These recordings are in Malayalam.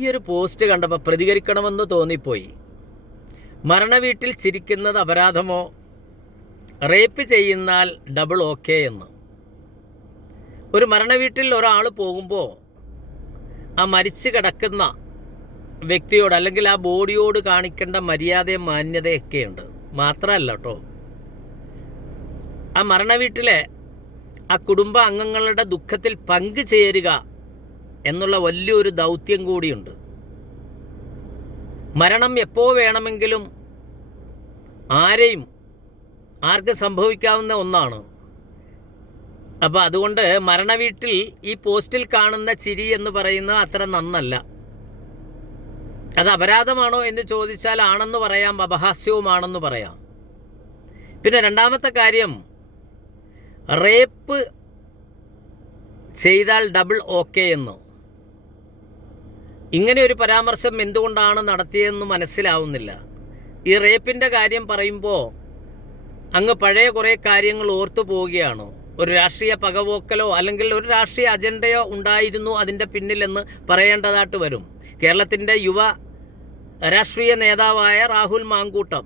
ഈ ഒരു പോസ്റ്റ് കണ്ടപ്പോൾ പ്രതികരിക്കണമെന്ന് തോന്നിപ്പോയി. മരണവീട്ടിൽ ചിരിക്കുന്നത് അപരാധമോ? റേപ്പ് ചെയ്യുന്നാൽ ഡബിൾ ഓക്കെ എന്ന്. ഒരു മരണവീട്ടിൽ ഒരാൾ പോകുമ്പോൾ ആ മരിച്ചു കിടക്കുന്ന വ്യക്തിയോട് അല്ലെങ്കിൽ ആ ബോഡിയോട് കാണിക്കേണ്ട മര്യാദയും മാന്യതയൊക്കെയുണ്ട്. മാത്രമല്ല കേട്ടോ, ആ മരണവീട്ടിലെ ആ കുടുംബ അംഗങ്ങളുടെ ദുഃഖത്തിൽ പങ്കുചേരുക എന്നുള്ള വലിയൊരു ദൗത്യം കൂടിയുണ്ട്. മരണം എപ്പോൾ വേണമെങ്കിലും ആർക്കും സംഭവിക്കാവുന്ന ഒന്നാണ്. അപ്പോൾ അതുകൊണ്ട് മരണവീട്ടിൽ ഈ പോസ്റ്റിൽ കാണുന്ന ചിരി എന്ന് പറയുന്നത് അത്ര നന്നല്ല. അത് അപരാധമാണോ എന്ന് ചോദിച്ചാൽ ആണെന്ന് പറയാം, അപഹാസ്യവുമാണെന്ന് പറയാം. പിന്നെ രണ്ടാമത്തെ കാര്യം, റേപ്പ് ചെയ്താൽ ഡബിൾ ഓക്കെ എന്ന്. ഇങ്ങനെ ഒരു പരാമർശം എന്തുകൊണ്ടാണ് നടത്തിയതെന്ന് മനസ്സിലാവുന്നില്ല. ഈ റേപ്പിൻ്റെ കാര്യം പറയുമ്പോൾ അങ്ങ് പഴയ കുറേ കാര്യങ്ങൾ ഓർത്തു പോവുകയാണോ? ഒരു രാഷ്ട്രീയ പകപോക്കലോ അല്ലെങ്കിൽ ഒരു രാഷ്ട്രീയ അജണ്ടയോ ഉണ്ടായിരുന്നു അതിൻ്റെ പിന്നിലെന്ന് പറയേണ്ടതായിട്ട് വരും. കേരളത്തിൻ്റെ യുവ രാഷ്ട്രീയ നേതാവായ രാഹുൽ മാങ്കൂട്ടം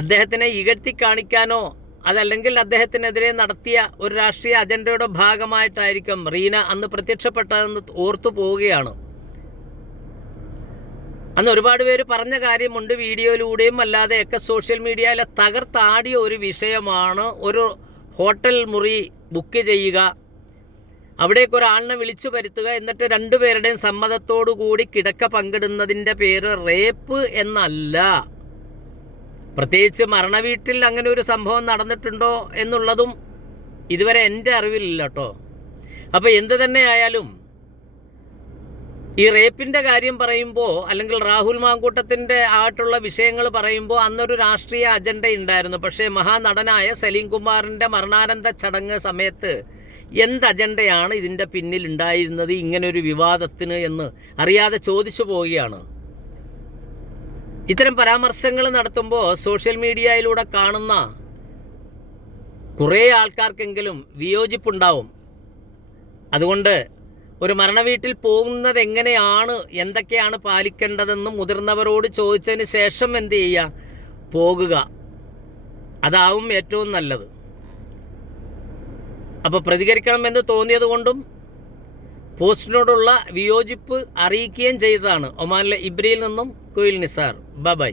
അദ്ദേഹത്തിനെ ഇകഴ്ത്തി കാണിക്കാനോ അതല്ലെങ്കിൽ അദ്ദേഹത്തിനെതിരെ നടത്തിയ ഒരു രാഷ്ട്രീയ അജണ്ടയുടെ ഭാഗമായിട്ടായിരിക്കും റീന അന്ന് പ്രത്യക്ഷപ്പെട്ടതെന്ന് ഓർത്തു പോവുകയാണ്. അന്ന് ഒരുപാട് പേര് പറഞ്ഞ കാര്യമുണ്ട്, വീഡിയോയിലൂടെയും അല്ലാതെയൊക്കെ സോഷ്യൽ മീഡിയയിലെ തകർത്താടിയ ഒരു വിഷയമാണ് ഒരു ഹോട്ടൽ മുറി ബുക്ക് ചെയ്യുക, അവിടേക്ക് ഒരാളിനെ വിളിച്ചു വരുത്തുക, എന്നിട്ട് രണ്ടുപേരുടെയും സമ്മതത്തോടു കൂടി കിടക്ക പങ്കിടുന്നതിൻ്റെ പേര് റേപ്പ് എന്നല്ല. പ്രത്യേകിച്ച് മരണവീട്ടിൽ അങ്ങനെ ഒരു സംഭവം നടന്നിട്ടുണ്ടോ എന്നുള്ളതും ഇതുവരെ എൻ്റെ അറിവിലില്ല കേട്ടോ. അപ്പോൾ എന്ത് തന്നെ ആയാലും ഈ റേപ്പിൻ്റെ കാര്യം പറയുമ്പോൾ അല്ലെങ്കിൽ രാഹുൽ മാങ്കൂട്ടത്തിൻ്റെ ആയിട്ടുള്ള വിഷയങ്ങൾ പറയുമ്പോൾ അന്നൊരു രാഷ്ട്രീയ അജണ്ട ഉണ്ടായിരുന്നു. പക്ഷേ മഹാനടനായ സലീം കുമാറിൻ്റെ മരണാനന്തര ചടങ്ങ് സമയത്ത് എന്ത് അജണ്ടയാണ് ഇതിൻ്റെ പിന്നിൽ ഉണ്ടായിരുന്നത് ഇങ്ങനൊരു വിവാദത്തിന് എന്ന് അറിയാതെ ചോദിച്ചു പോവുകയാണ്. ഇത്തരം പരാമർശങ്ങൾ നടത്തുമ്പോൾ സോഷ്യൽ മീഡിയയിലൂടെ കാണുന്ന കുറേ ആൾക്കാർക്കെങ്കിലും വിയോജിപ്പുണ്ടാവും. അതുകൊണ്ട് ഒരു മരണവീട്ടിൽ പോകുന്നത് എങ്ങനെയാണ്, എന്തൊക്കെയാണ് പാലിക്കേണ്ടതെന്ന് മുതിർന്നവരോട് ചോദിച്ചതിന് ശേഷം എന്ത് ചെയ്യുക, പോകുക. അതാവും ഏറ്റവും നല്ലത്. അപ്പോൾ പ്രതികരിക്കണമെന്ന് തോന്നിയത് കൊണ്ടും പോസ്റ്റിനോടുള്ള വിയോജിപ്പ് അറിയിക്കുകയും ചെയ്തതാണ്. ഒമാനിലെ ഇബ്രിയിൽ നിന്നും കുയിൽ നിസാർ. ബൈ.